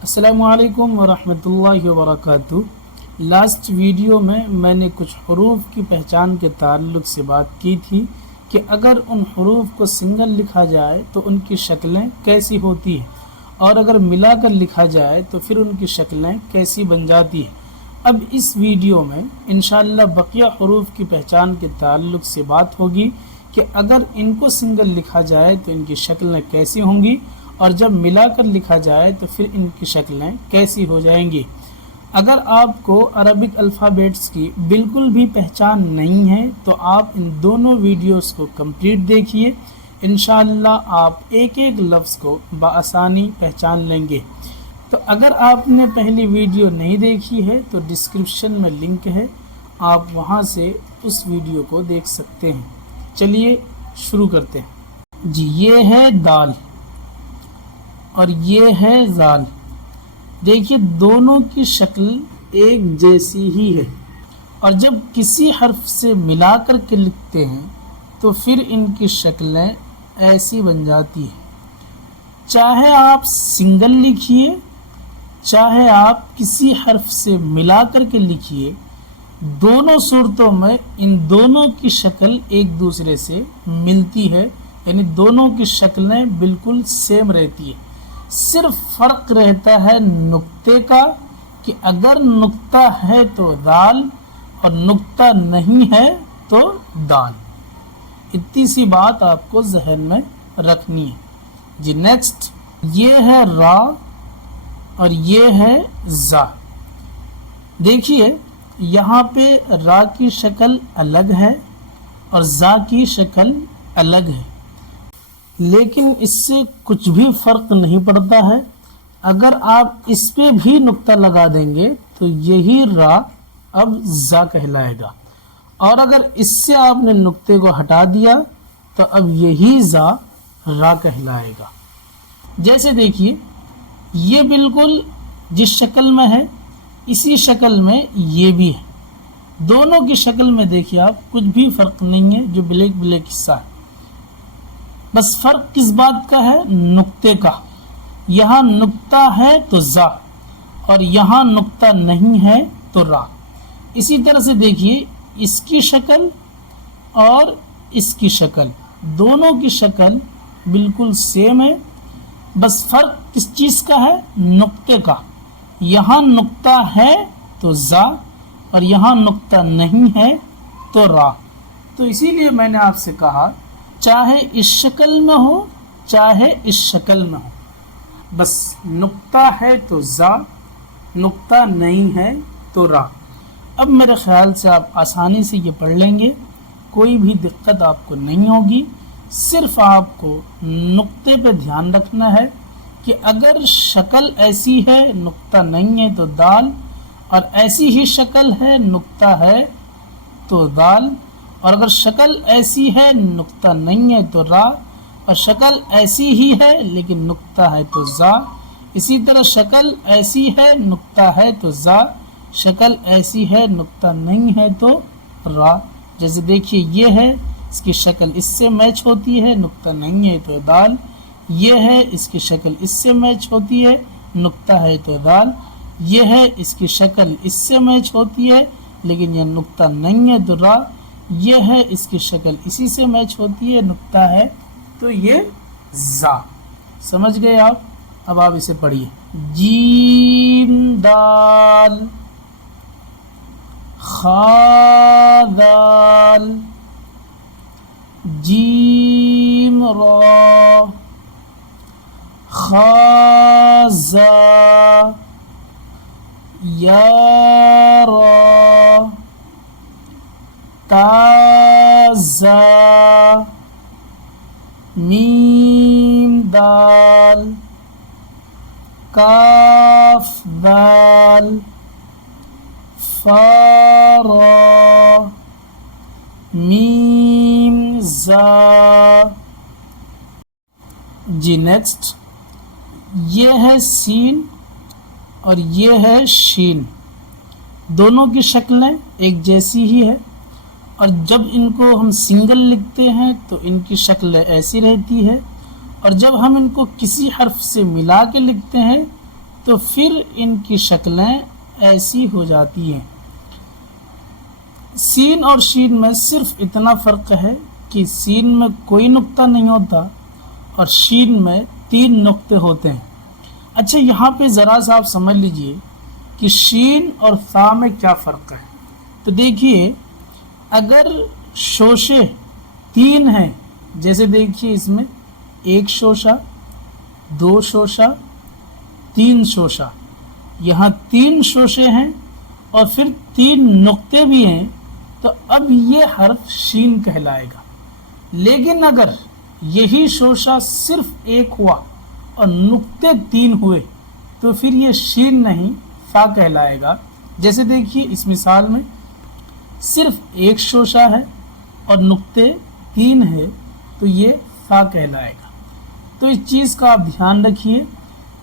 السلام علیکم ورحمۃ اللہ وبرکاتہ۔ لاسٹ ویڈیو میں نے کچھ حروف کی پہچان کے تعلق سے بات کی تھی کہ اگر ان حروف کو سنگل لکھا جائے تو ان کی شکلیں کیسی ہوتی ہیں، اور اگر ملا کر لکھا جائے تو پھر ان کی شکلیں کیسی بن جاتی ہیں۔ اب اس ویڈیو میں انشاءاللہ بقیہ حروف کی پہچان کے تعلق سے بات ہوگی کہ اگر ان کو سنگل لکھا جائے تو ان کی شکلیں کیسی ہوں گی، اور جب ملا کر لکھا جائے تو پھر ان کی شکلیں کیسی ہو جائیں گی۔ اگر آپ کو عربک الفابیٹس کی بالکل بھی پہچان نہیں ہے تو آپ ان دونوں ویڈیوز کو کمپلیٹ دیکھیے، انشاءاللہ آپ ایک ایک لفظ کو بآسانی پہچان لیں گے۔ تو اگر آپ نے پہلی ویڈیو نہیں دیکھی ہے تو ڈسکرپشن میں لنک ہے، آپ وہاں سے اس ویڈیو کو دیکھ سکتے ہیں۔ چلیے شروع کرتے ہیں۔ جی، یہ ہے دال اور یہ ہے زال۔ دیکھیے دونوں کی شکل ایک جیسی ہی ہے، اور جب کسی حرف سے ملا کر کے لکھتے ہیں تو پھر ان کی شکلیں ایسی بن جاتی ہیں۔ چاہے آپ سنگل لکھیے، چاہے آپ کسی حرف سے ملا کر کے لکھیے، دونوں صورتوں میں ان دونوں کی شکل ایک دوسرے سے ملتی ہے، یعنی دونوں کی شکلیں بالکل سیم رہتی ہیں۔ صرف فرق رہتا ہے نقطے کا، کہ اگر نقطہ ہے تو دال اور نقطہ نہیں ہے تو دال۔ اتنی سی بات آپ کو ذہن میں رکھنی ہے۔ جی نیکسٹ، یہ ہے را اور یہ ہے زا۔ دیکھیے یہاں پہ را کی شکل الگ ہے اور زا کی شکل الگ ہے، لیکن اس سے کچھ بھی فرق نہیں پڑتا ہے۔ اگر آپ اس پہ بھی نقطہ لگا دیں گے تو یہی را اب زا کہلائے گا، اور اگر اس سے آپ نے نقطے کو ہٹا دیا تو اب یہی زا را کہلائے گا۔ جیسے دیکھیے یہ بالکل جس شکل میں ہے اسی شکل میں یہ بھی ہے، دونوں کی شکل میں دیکھیے آپ کچھ بھی فرق نہیں ہے، جو بلیک بلیک حصہ ہے، بس فرق کس بات کا ہے؟ نقطے کا۔ یہاں نقطہ ہے تو زا، اور یہاں نقطہ نہیں ہے تو را۔ اسی طرح سے دیکھیے اس کی شکل اور اس کی شکل، دونوں کی شکل بالکل سیم ہے، بس فرق کس چیز کا ہے؟ نقطے کا۔ یہاں نقطہ ہے تو زا، اور یہاں نقطہ نہیں ہے تو را۔ تو اسی لیے میں نے آپ سے کہا چاہے اس شکل میں ہو چاہے اس شکل میں ہو، بس نقطہ ہے تو زا، نقطہ نہیں ہے تو را۔ اب میرے خیال سے آپ آسانی سے یہ پڑھ لیں گے، کوئی بھی دقت آپ کو نہیں ہوگی۔ صرف آپ کو نقطے پہ دھیان رکھنا ہے کہ اگر شکل ایسی ہے نقطہ نہیں ہے تو دال، اور ایسی ہی شکل ہے نقطہ ہے تو دال، اور اگر شکل ایسی ہے نقطہ نہیں ہے تو را، اور شکل ایسی ہی ہے لیکن نقطہ ہے تو زا۔ اسی طرح شکل ایسی ہے نقطہ ہے تو زا، شکل ایسی ہے نقطہ نہیں ہے تو را۔ جیسے دیکھیے یہ ہے، اس کی شکل اس سے میچ ہوتی ہے، نقطہ نہیں ہے تو دال۔ یہ ہے، اس کی شکل اس سے میچ ہوتی ہے، نقطہ ہے تو دال۔ یہ ہے، اس کی شکل اس سے میچ ہوتی ہے لیکن یہ نقطہ نہیں ہے تو را۔ یہ ہے، اس کی شکل اسی سے میچ ہوتی ہے، نقطہ ہے تو یہ زا۔ سمجھ گئے آپ؟ اب آپ اسے پڑھیے۔ جیم دال، خا دال، جیم را، خا زا، یا را، تا زا، میم دال، کاف دال، فا را، میم زا۔ جی نیکسٹ، یہ ہے سین اور یہ ہے شین، دونوں کی شکلیں ایک جیسی ہی ہے، اور جب ان کو ہم سنگل لکھتے ہیں تو ان کی شکل ایسی رہتی ہے، اور جب ہم ان کو کسی حرف سے ملا کے لکھتے ہیں تو پھر ان کی شکلیں ایسی ہو جاتی ہیں۔ سین اور شین میں صرف اتنا فرق ہے کہ سین میں کوئی نقطہ نہیں ہوتا اور شین میں 3 نقطے ہوتے ہیں۔ اچھا، یہاں پہ ذرا سا آپ سمجھ لیجئے کہ شین اور فا میں کیا فرق ہے۔ تو دیکھیے، اگر شوشے 3 ہیں، جیسے دیکھیے اس میں 1 شوشہ، 2 شوشہ، 3 شوشہ، یہاں 3 شوشے ہیں اور پھر 3 نقطے بھی ہیں، تو اب یہ حرف شین کہلائے گا۔ لیکن اگر یہی شوشہ صرف 1 ہوا اور نقطے 3 ہوئے تو پھر یہ شین نہیں، فا کہلائے گا۔ جیسے دیکھیے اس مثال میں صرف 1 شوشہ ہے اور نقطے 3 ہے، تو یہ فا کہلائے گا۔ تو اس چیز کا آپ دھیان رکھیے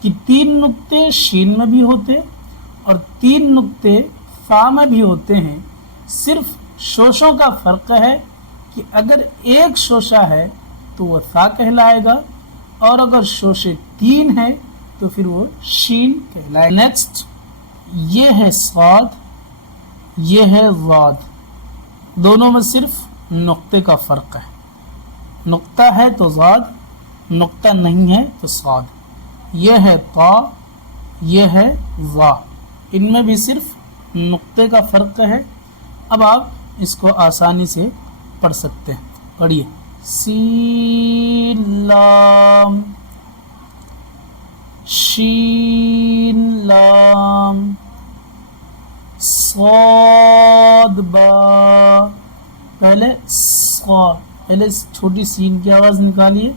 کہ 3 نقطے شین میں بھی ہوتے اور 3 نقطے فا میں بھی ہوتے ہیں، صرف شوشوں کا فرق ہے کہ اگر 1 شوشہ ہے تو وہ فا کہلائے گا اور اگر شوشے 3 ہیں تو پھر وہ شین کہلائے گا۔ نیکسٹ، یہ ہے صاد، یہ ہے ضاد، دونوں میں صرف نقطے کا فرق ہے۔ نقطہ ہے تو ضاد، نقطہ نہیں ہے تو صاد۔ یہ ہے طا، یہ ہے ظا، ان میں بھی صرف نقطے کا فرق ہے۔ اب آپ اس کو آسانی سے پڑھ سکتے ہیں، پڑھیے۔ سین لام، شین لام، صاد با، پہلے پہلے چھوٹی سین کی آواز نکالیے،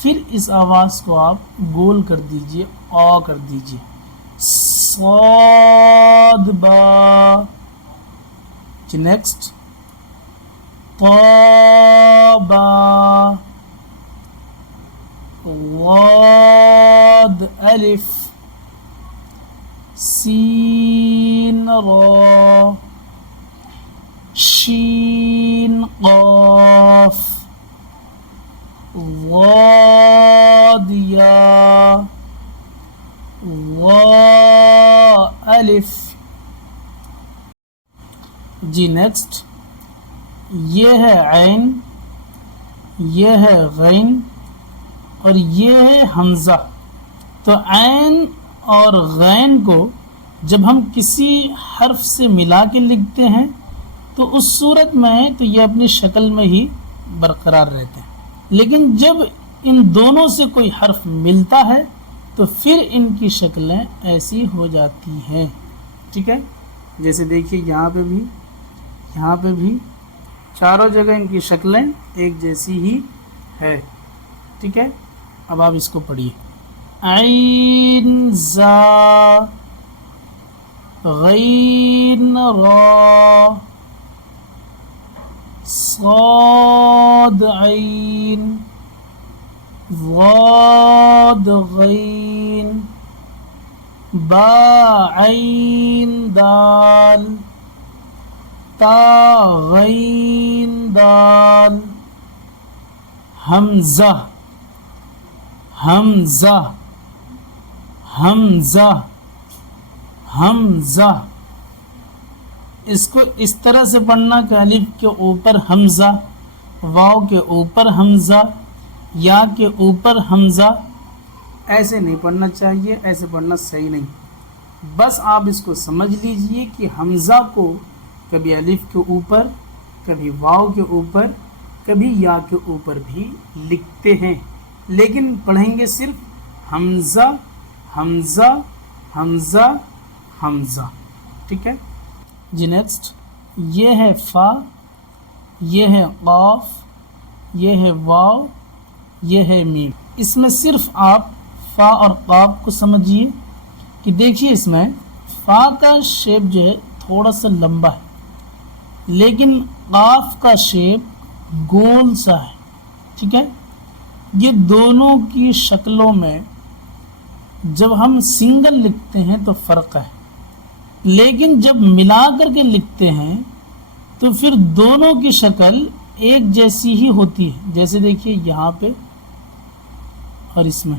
پھر اس آواز کو آپ گول کر دیجئے، آ کر دیجئے، صاد با۔ نیکسٹ، طابا، ضاد الف، سین را، شین قاف، ضاد یا، ضا الف۔ جی نیکسٹ، یہ ہے عین، یہ ہے غین اور یہ ہے حمزہ۔ تو عین اور غین کو جب ہم کسی حرف سے ملا کے لکھتے ہیں تو اس صورت میں تو یہ اپنی شکل میں ہی برقرار رہتے ہیں، لیکن جب ان دونوں سے کوئی حرف ملتا ہے تو پھر ان کی شکلیں ایسی ہو جاتی ہیں۔ ٹھیک ہے، جیسے دیکھیے یہاں پہ بھی چاروں جگہ ان کی شکلیں ایک جیسی ہی ہے۔ ٹھیک ہے، اب آپ اس کو پڑھیے۔ عین زا، غین را، صاد عین، ضاد غین، با عین دال، تا غین دال، حمزہ، حمزہ، حمزہ، حمزہ۔ اس کو اس طرح سے پڑھنا کہ الف کے اوپر حمزہ، واو کے اوپر حمزہ، یا کے اوپر حمزہ، ایسے نہیں پڑھنا چاہیے، ایسے پڑھنا صحیح نہیں۔ بس آپ اس کو سمجھ لیجئے کہ حمزہ کو کبھی الف کے اوپر، کبھی واو کے اوپر، کبھی یا کے اوپر بھی لکھتے ہیں، لیکن پڑھیں گے صرف حمزہ، حمزہ، حمزہ، حمزہ۔ ٹھیک ہے جی، نیکسٹ، یہ ہے فا، یہ ہے قاف، یہ ہے واو، یہ ہے میم۔ اس میں صرف آپ فا اور قاف کو سمجھیے کہ دیکھیے اس میں فا کا شیپ جو ہے تھوڑا سا لمبا ہے، لیکن قاف کا شیپ گول سا ہے۔ ٹھیک ہے، یہ دونوں کی شکلوں میں جب ہم سنگل لکھتے ہیں تو فرق ہے، لیکن جب ملا کر کے لکھتے ہیں تو پھر دونوں کی شکل ایک جیسی ہی ہوتی ہے۔ جیسے دیکھیے یہاں پہ اور اس میں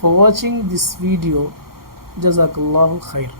For watching this video, Jazakallahu khair.